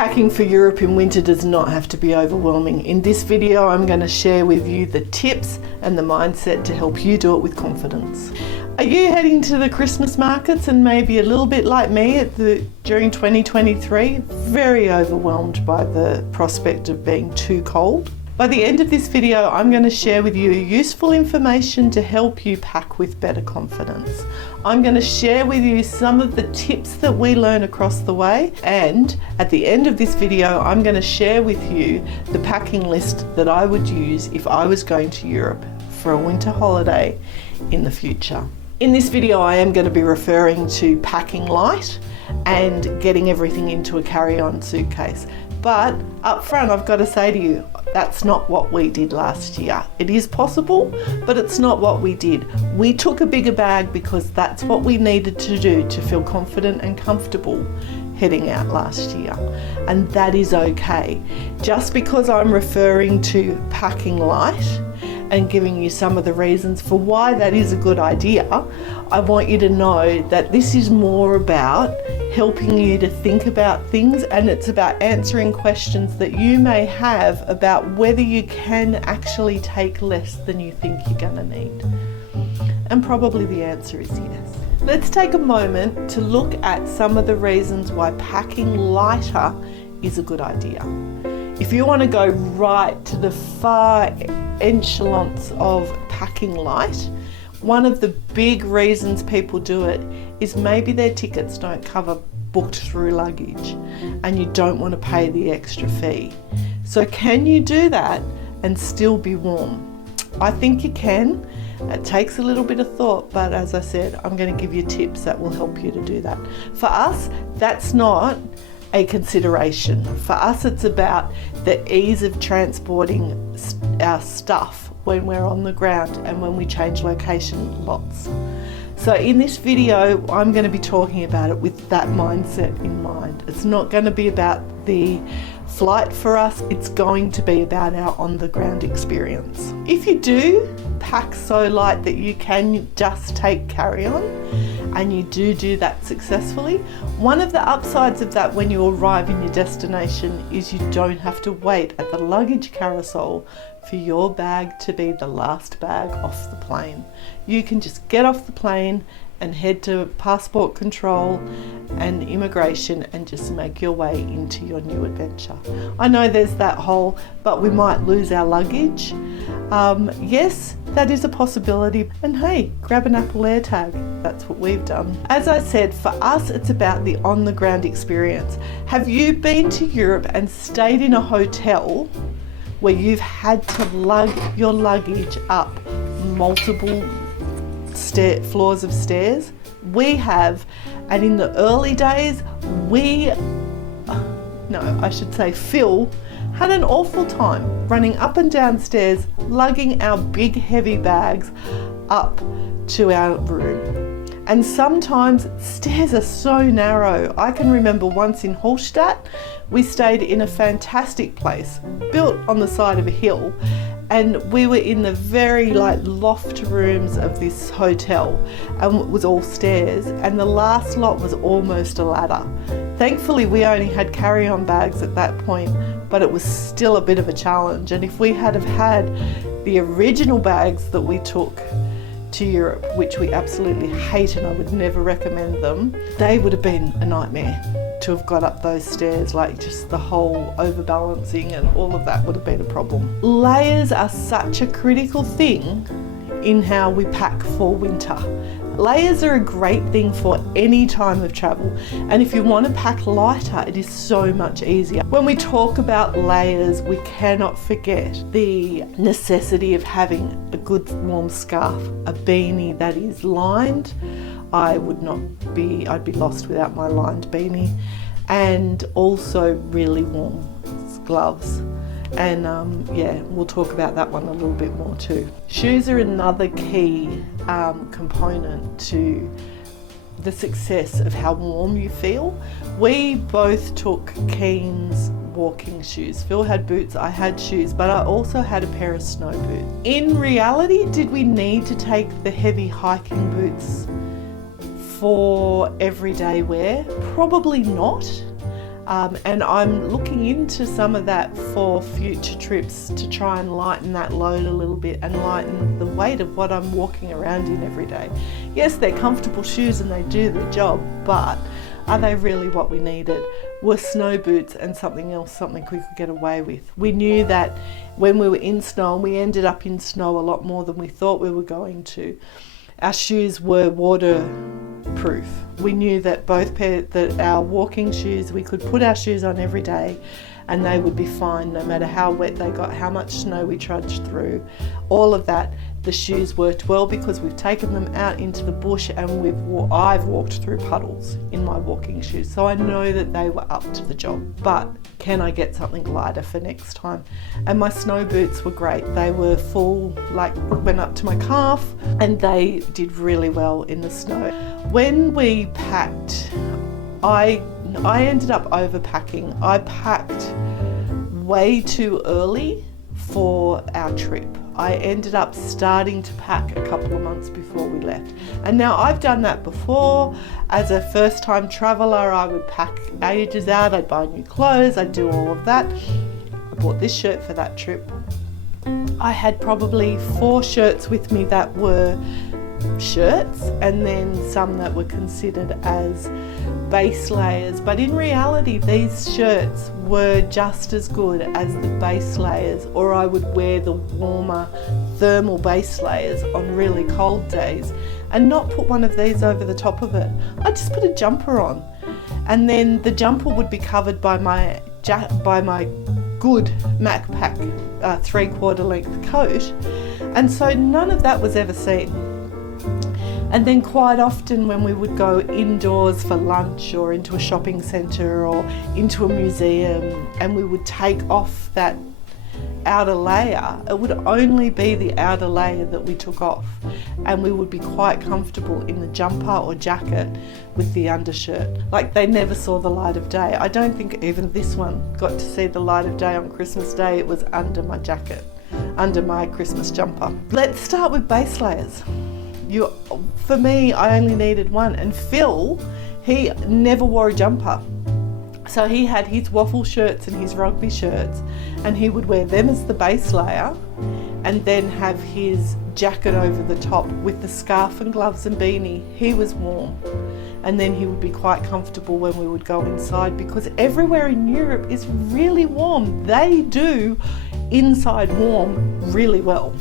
Packing for Europe in winter does not have to be overwhelming. In this video, I'm going to share with you the tips and the mindset to help you do it with confidence. Are you heading to the Christmas markets and maybe a little bit like me during 2023, very overwhelmed by the prospect of being too cold? By the end of this video, I'm going to share with you useful information to help you pack with better confidence. I'm going to share with you some of the tips that we learn across the way, and at the end of this video, I'm going to share with you the packing list that I would use if I was going to Europe for a winter holiday in the future. In this video, I am going to be referring to packing light and getting everything into a carry-on suitcase. But up front, I've got to say to you, that's not what we did last year. It is possible, but it's not what we did. We took a bigger bag because that's what we needed to do to feel confident and comfortable heading out last year. And that is okay. Just because I'm referring to packing light and giving you some of the reasons for why that is a good idea, I want you to know that this is more about helping you to think about things, and it's about answering questions that you may have about whether you can actually take less than you think you're going to need. And probably the answer is yes. Let's take a moment to look at some of the reasons why packing lighter is a good idea. If you want to go right to the far echelons of packing light, one of the big reasons people do it is maybe their tickets don't cover booked through luggage and you don't want to pay the extra fee. So can you do that and still be warm? I think you can. It takes a little bit of thought, but as I said, I'm going to give you tips that will help you to do that. For us, that's not a consideration. For us, it's about the ease of transporting our stuff when we're on the ground and when we change location lots. So in this video, I'm going to be talking about it with that mindset in mind. It's not going to be about the flight for us, it's going to be about our on-the-ground experience. If you do pack so light that you can just take carry-on, and you do that successfully, one of the upsides of that when you arrive in your destination is you don't have to wait at the luggage carousel for your bag to be the last bag off the plane. You can just get off the plane and head to passport control and immigration and just make your way into your new adventure. I know there's that whole, but we might lose our luggage. Yes, that is a possibility. And hey, grab an Apple AirTag. That's what we've done. As I said, for us, it's about the on-the-ground experience. Have you been to Europe and stayed in a hotel where you've had to lug your luggage up multiple floors of stairs? We have, and in the early days, Phil had an awful time running up and down stairs, lugging our big heavy bags up to our room. And sometimes stairs are so narrow. I can remember once in Hallstatt, we stayed in a fantastic place, built on the side of a hill, and we were in the very loft rooms of this hotel, and it was all stairs, and the last lot was almost a ladder. Thankfully, we only had carry-on bags at that point, but it was still a bit of a challenge. And if we had have had the original bags that we took to Europe, which we absolutely hate and I would never recommend them, they would have been a nightmare to have got up those stairs. Just the whole overbalancing and all of that would have been a problem. Layers are such a critical thing in how we pack for winter. Layers are a great thing for any time of travel, and if you want to pack lighter, it is so much easier. When we talk about layers, we cannot forget the necessity of having a good warm scarf, a beanie that is lined. I'd be lost without my lined beanie, and also really warm gloves. And we'll talk about that one a little bit more too. Shoes are another key component to the success of how warm you feel. We both took Keen's walking shoes. Phil had boots, I had shoes, but I also had a pair of snow boots. In reality, did we need to take the heavy hiking boots for everyday wear? Probably not. And I'm looking into some of that for future trips to try and lighten that load a little bit and lighten the weight of what I'm walking around in every day. Yes, they're comfortable shoes and they do the job, but are they really what we needed? Were snow boots and something else something we could get away with? We knew that when we were in snow, and we ended up in snow a lot more than we thought we were going to, our shoes were waterproof. We knew that that our walking shoes, we could put our shoes on every day and they would be fine no matter how wet they got, how much snow we trudged through, all of that. The shoes worked well because we've taken them out into the bush and I've walked through puddles in my walking shoes, so I know that they were up to the job. But can I get something lighter for next time? And my snow boots were great. They were full, like went up to my calf, and they did really well in the snow. When we packed, I ended up overpacking. I packed way too early for our trip. I ended up starting to pack a couple of months before we left. And now I've done that before. As a first time traveller, I would pack ages out, I'd buy new clothes, I'd do all of that. I bought this shirt for that trip. I had probably 4 shirts with me that were shirts, and then some that were considered as base layers, but in reality these shirts were just as good as the base layers, or I would wear the warmer thermal base layers on really cold days and not put one of these over the top of it. I just put a jumper on, and then the jumper would be covered by my good Macpac 3/4 length coat, and so none of that was ever seen. And then quite often when we would go indoors for lunch or into a shopping centre or into a museum, and we would take off that outer layer, it would only be the outer layer that we took off, and we would be quite comfortable in the jumper or jacket with the undershirt. Like, they never saw the light of day. I don't think even this one got to see the light of day on Christmas Day. It was under my jacket, under my Christmas jumper. Let's start with base layers. For me, I only needed one, and Phil, he never wore a jumper. So he had his waffle shirts and his rugby shirts, and he would wear them as the base layer and then have his jacket over the top with the scarf and gloves and beanie. He was warm, and then he would be quite comfortable when we would go inside, because everywhere in Europe is really warm. They do inside warm really well.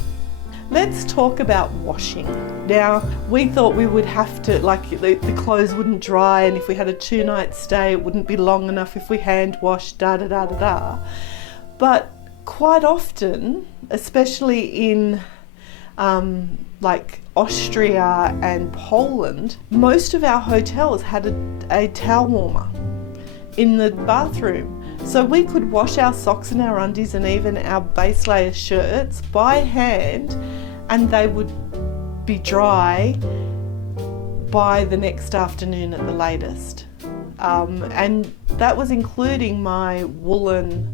Let's talk about washing. Now, we thought we would have to, like, the clothes wouldn't dry, and if we had a 2-night stay, it wouldn't be long enough if we hand washed, But quite often, especially in like Austria and Poland, most of our hotels had a towel warmer in the bathroom. So we could wash our socks and our undies and even our base layer shirts by hand, and they would be dry by the next afternoon at the latest. And that was including my woolen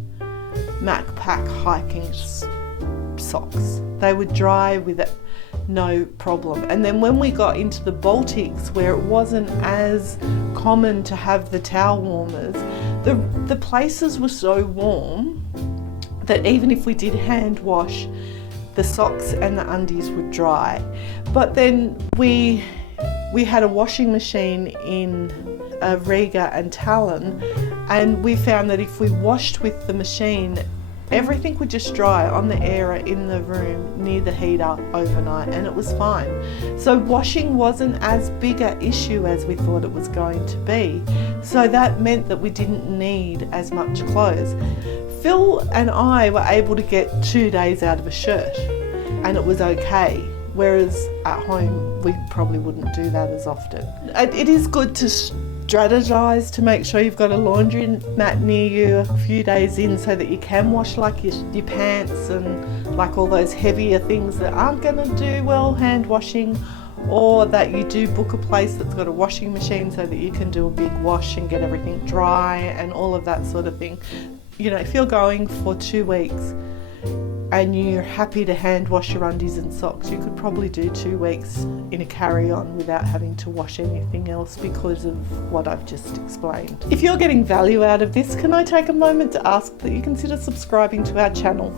Macpac hiking socks. They would dry with it, no problem. And then when we got into the Baltics, where it wasn't as common to have the towel warmers, the places were so warm that even if we did hand wash, the socks and the undies would dry. But then we had a washing machine in Riga and Tallinn, and we found that if we washed with the machine, everything would just dry on the air in the room near the heater overnight, and it was fine. So washing wasn't as big an issue as we thought it was going to be. So that meant that we didn't need as much clothes. Phil and I were able to get 2 days out of a shirt, and it was okay. Whereas at home, we probably wouldn't do that as often. It is good to strategize to make sure you've got a laundry mat near you a few days in, so that you can wash like your pants and like all those heavier things that aren't going to do well hand washing, or that you do book a place that's got a washing machine so that you can do a big wash and get everything dry and all of that sort of thing. You know, if you're going for 2 weeks, and you're happy to hand wash your undies and socks, you could probably do 2 weeks in a carry-on without having to wash anything else because of what I've just explained. If you're getting value out of this, can I take a moment to ask that you consider subscribing to our channel?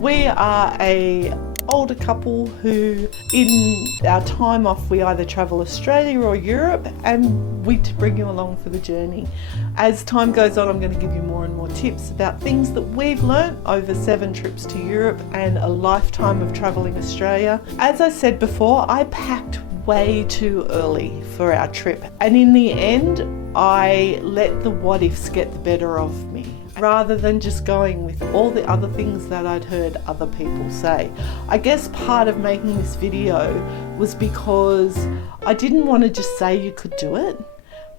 We are a older couple who, in our time off, we either travel Australia or Europe, and we bring you along for the journey. As time goes on, I'm going to give you more and more tips about things that we've learnt over 7 trips to Europe and a lifetime of travelling Australia. As I said before, I packed way too early for our trip, and in the end I let the what ifs get the better of me, rather than just going with all the other things that I'd heard other people say. I guess part of making this video was because I didn't want to just say you could do it,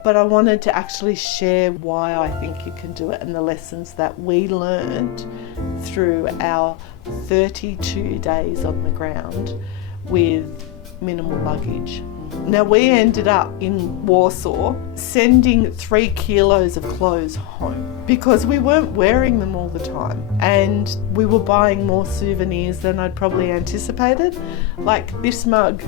but I wanted to actually share why I think you can do it and the lessons that we learned through our 32 days on the ground with minimal luggage. Now, we ended up in Warsaw sending 3 kilos of clothes home because we weren't wearing them all the time, and we were buying more souvenirs than I'd probably anticipated. Like this mug.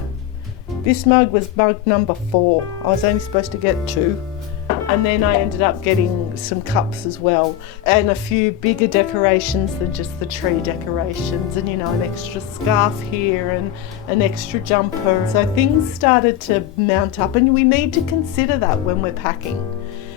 This mug was mug number 4. I was only supposed to get 2. And then I ended up getting some cups as well, and a few bigger decorations than just the tree decorations, and an extra scarf here and an extra jumper. So things started to mount up, and we need to consider that when we're packing.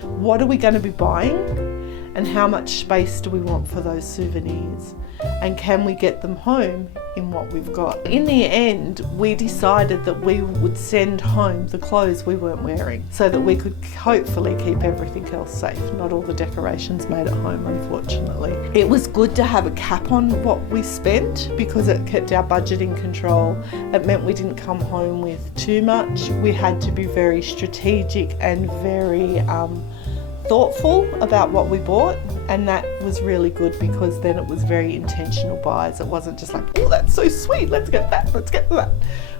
What are we going to be buying, and how much space do we want for those souvenirs? And can we get them home in what we've got? In the end, we decided that we would send home the clothes we weren't wearing so that we could hopefully keep everything else safe. Not all the decorations made it home, unfortunately. It was good to have a cap on what we spent because it kept our budget in control. It meant we didn't come home with too much. We had to be very strategic and very thoughtful about what we bought, and that was really good because then it was very intentional buys. It wasn't just like, oh, that's so sweet, let's get that, let's get that.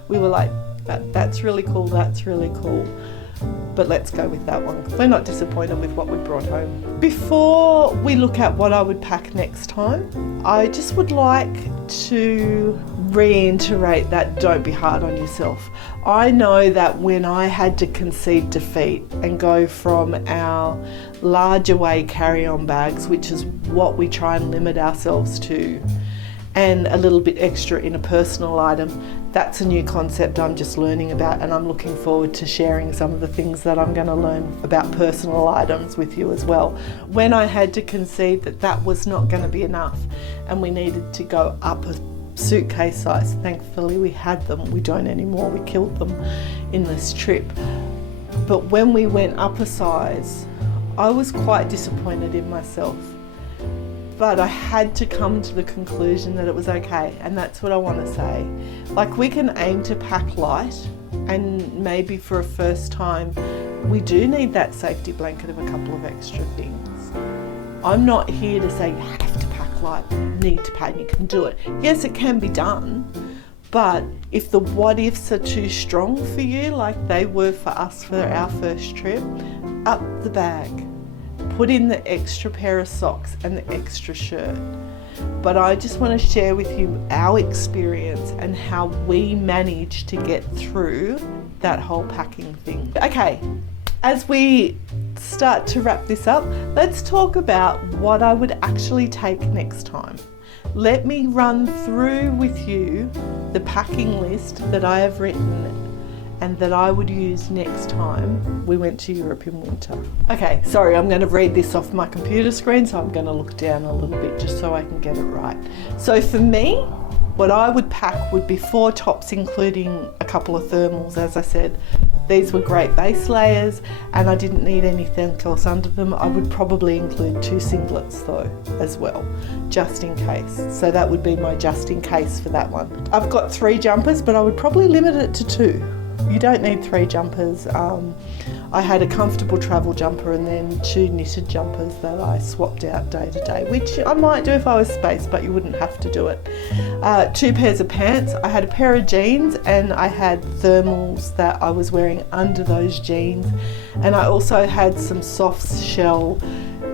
We were like, that's really cool, that's really cool, but let's go with that one. We're not disappointed with what we brought home. Before we look at what I would pack next time, I just would like to reiterate that don't be hard on yourself. I know that when I had to concede defeat and go from our large away carry-on bags, which is what we try and limit ourselves to, and a little bit extra in a personal item, that's a new concept I'm just learning about, and I'm looking forward to sharing some of the things that I'm going to learn about personal items with you as well. When I had to concede that that was not going to be enough and we needed to go up a suitcase size, thankfully we had them. We don't anymore, we killed them in this trip. But when we went up a size, I was quite disappointed in myself. But I had to come to the conclusion that it was okay, and that's what I want to say. Like, we can aim to pack light, and maybe for a first time we do need that safety blanket of a couple of extra things. I'm not here to say you have to pack light, you need to pack, you can do it. Yes, it can be done, but if the what ifs are too strong for you, like they were for us for our first trip, up the bag. Put in the extra pair of socks and the extra shirt. But I just want to share with you our experience and how we managed to get through that whole packing thing. Okay, as we start to wrap this up, let's talk about what I would actually take next time. Let me run through with you the packing list that I have written and that I would use next time we went to Europe in winter. Okay, sorry, I'm going to read this off my computer screen, so I'm going to look down a little bit just so I can get it right. So for me, what I would pack would be 4 tops, including a couple of thermals. As I said, these were great base layers and I didn't need anything else under them. I would probably include 2 singlets though as well, just in case. So that would be my just in case for that one. I've got 3 jumpers, but I would probably limit it to 2. You don't need 3 jumpers. I had a comfortable travel jumper and then 2 knitted jumpers that I swapped out day to day, which I might do if I was spaced, but you wouldn't have to do it. 2 pairs of pants. I had a pair of jeans and I had thermals that I was wearing under those jeans, and I also had some soft shell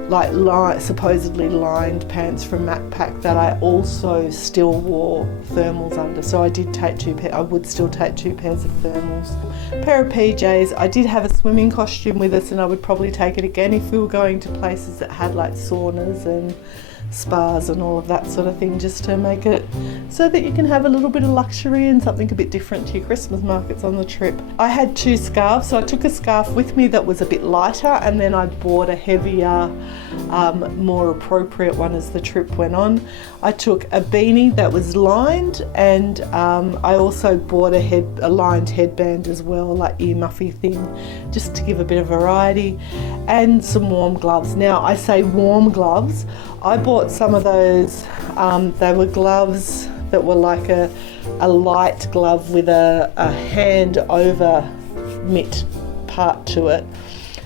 like supposedly lined pants from Macpac that I also still wore thermals under. So I did take I would still take 2 pairs of thermals. A pair of PJs. I did have a swimming costume with us, and I would probably take it again if we were going to places that had like saunas and spas and all of that sort of thing, just to make it so that you can have a little bit of luxury and something a bit different to your Christmas markets on the trip. I had 2 scarves, so I took a scarf with me that was a bit lighter, and then I bought a heavier, more appropriate one as the trip went on. I took a beanie that was lined, and I also bought a lined headband as well, like ear muffy thing, just to give a bit of variety, and some warm gloves. Now I say warm gloves, I bought some of those, they were gloves that were like a light glove with a hand over mitt part to it,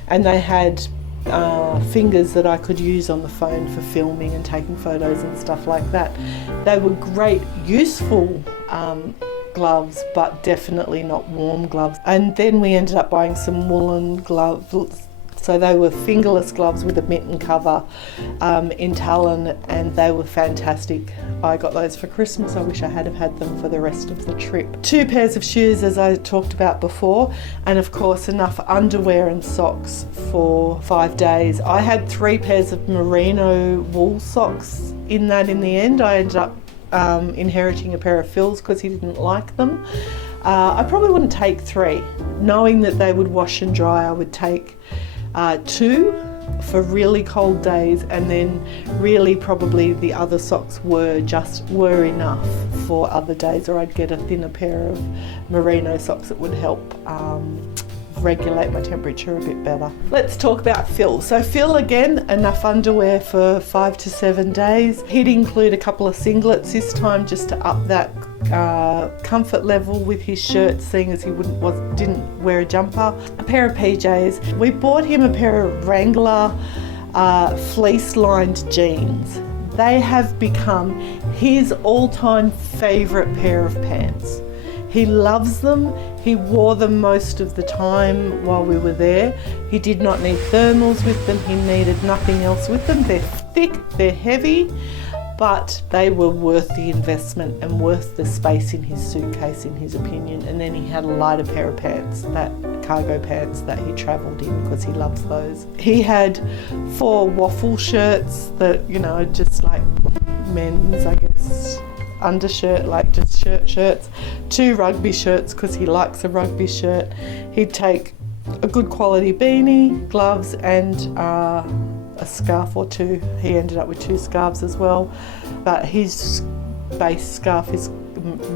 and they had fingers that I could use on the phone for filming and taking photos and stuff like that. They were great, useful gloves, but definitely not warm gloves. And then we ended up buying some woolen gloves. So they were fingerless gloves with a mitten cover in Talon, and they were fantastic. I got those for Christmas. I wish I had have had them for the rest of the trip. 2 pairs of shoes, as I talked about before, and of course enough underwear and socks for 5 days. I had 3 pairs of merino wool socks in the end. I ended up inheriting a pair of Phil's because he didn't like them. I probably wouldn't take 3. Knowing that they would wash and dry, I would take 2 for really cold days, and then really probably the other socks were enough for other days, or I'd get a thinner pair of merino socks that would help regulate my temperature a bit better. Let's talk about Phil. So Phil, again, enough underwear for 5 to 7 days. He'd include a couple of singlets this time, just to up that comfort level with his shirts, seeing as he didn't wear a jumper. A pair of PJs. We bought him a pair of Wrangler fleece lined jeans. They have become his all-time favourite pair of pants. He loves them. He wore them most of the time while we were there. He did not need thermals with them. He needed nothing else with them. They're thick, they're heavy, but they were worth the investment and worth the space in his suitcase, in his opinion. And then he had a lighter pair of pants, that cargo pants that he travelled in, because he loves those. He had 4 waffle shirts that, just like men's, I guess, undershirt, like just shirts, 2 rugby shirts because he likes a rugby shirt. He'd take a good quality beanie, gloves, and a scarf or 2. He ended up with 2 scarves as well, but his base scarf is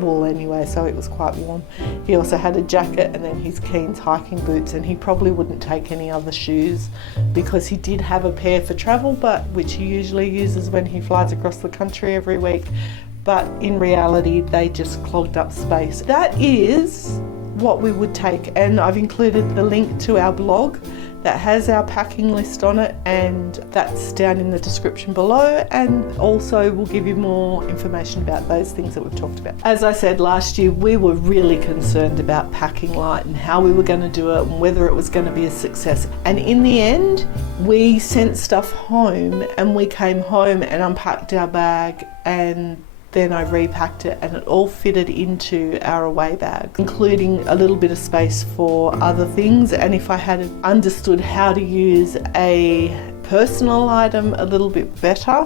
wool anyway, so it was quite warm. He also had a jacket, and then his Keen's hiking boots, and he probably wouldn't take any other shoes because he did have a pair for travel, but which he usually uses when he flies across the country every week. But in reality, they just clogged up space. That is what we would take, and I've included the link to our blog that has our packing list on it, and that's down in the description below, and also will give you more information about those things that we've talked about. As I said last year, we were really concerned about packing light and how we were going to do it and whether it was going to be a success. And in the end, we sent stuff home, and we came home and unpacked our bag, and then I repacked it, and it all fitted into our away bag, including a little bit of space for other things. And if I had understood how to use a personal item a little bit better,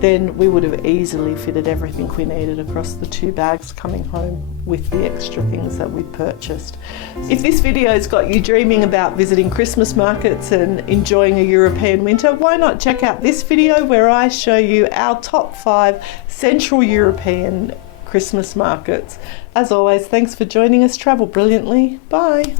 then we would have easily fitted everything we needed across the 2 bags coming home with the extra things that we purchased. If this video's got you dreaming about visiting Christmas markets and enjoying a European winter, why not check out this video where I show you our top 5 Central European Christmas markets. As always, thanks for joining us. Travel brilliantly. Bye.